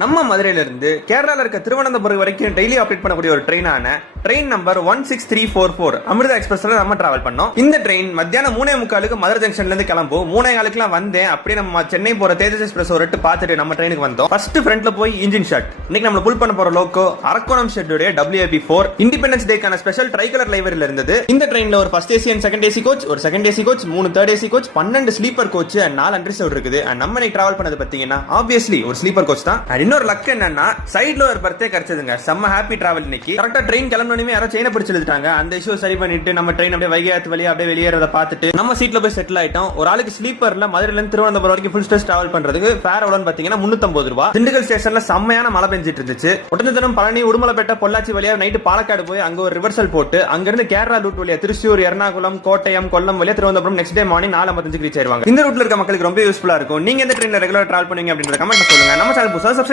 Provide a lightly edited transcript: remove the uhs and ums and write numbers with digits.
நம்ம மதுரையில இருந்து கேரளால இருக்க திருவனந்தபுரம் வரைக்கும் டெய்லி ஆப்ரேட் பண்ணக்கூடிய ஒரு ட்ரெயினான ட்ரெயின் நம்பர் 16344 அமிர்தா எக்ஸ்பிரஸ்ல நம்ம டிராவல் பண்ணோம். இந்த ட்ரெயின் மத்தியானம் 3:45 மதுரை ஜங்ஷன்ல இருந்து கிளம்பும். 3:15 வந்தேன். அப்படியே நம்ம சென்னை போற தேஜஸ் எக்ஸ்பிரஸ் ஒரு ரெட்டு பார்த்துட்டு நம்ம ட்ரெயினுக்கு வந்தோம். ஃபர்ஸ்ட் ஃப்ரண்ட்ல போய் இன்ஜின் ஷாட். இன்னைக்கு நம்ம புல் பண்ண போற loco Arakkonam ஷெட்டுடைய WAP4 independence டேக்கான special try colour லைவரில இருந்தது. இந்த ட்ரெயின்ல ஒரு first AC and second AC coach, ஒரு second AC coach, 3 third AC coach, 12 sleeper coach, 4 unreserved இருக்குது. நம்ம இன்னைக்கு டிராவல் பண்ணது பாத்தீங்கன்னா ஆப்வியஸ்லி ஒரு ஸ்லீப்பர் கோச் தான். இன்னொரு லக் என்னன்னா சைடுல ஒரு பர்த்தே கிடைச்சதுங்க. செம்ம ஹாப்பி டிராவல் இன்னைக்கு. கரெக்டா ட்ரெயின் கிளம்பணுமே யாரோ செயினை பிடிச்சு இழுத்துட்டாங்க. அந்த இஷ்யூ சரி பண்ணிட்டு நம்ம ட்ரெயின் அப்படியே வைகையாத்து வழியா அப்படியே வெளியேறத பார்த்துட்டு நம்ம சீட்ல போய் செட்டில் ஆயிட்டோம். ஒரு ஆளுக்கு ஸ்லீப்பர்ல மதுரையில இருந்து திருவனந்தபுரம் வரைக்கும் ஃபுல் ஸ்ட்ரெஸ் டிராவல் பண்றதுக்கு ஃபேர் எவ்வளவுன்னு பாத்தீங்கன்னா 350 ரூபாய். திண்டுக்கல் ஸ்டேஷன்ல செம்மையான மழை பெஞ்சிட்டு இருந்துச்சு. ஒட்டஞ்சத்திரம், பழனி, உடுமலைப்பேட்டை, பொள்ளாச்சி வழியா நைட்டு பாலக்காடு போய் அங்க ஒரு ரிவர்சல் போட்டு அங்க இருந்து கேரளா ரூட் வழியா திருச்சூர், எர்ணாகுளம், கோட்டயம், கொல்லம் வழியா Thiruvananthapuram next day morning 4:55 reach ஆயிருவாங்க. இந்த ரூட்ல இருக்க மக்களுக்கு ரொம்ப யூஸ்ஃபுல்லா இருக்கும். நீங்க எந்த ட்ரெயின்ல ரெகுலர் டிராவல் பண்ணுவீங்க அப்படின்ற கமெண்ட் சொல்லுங்க. நம்ம சேனல் புதுசா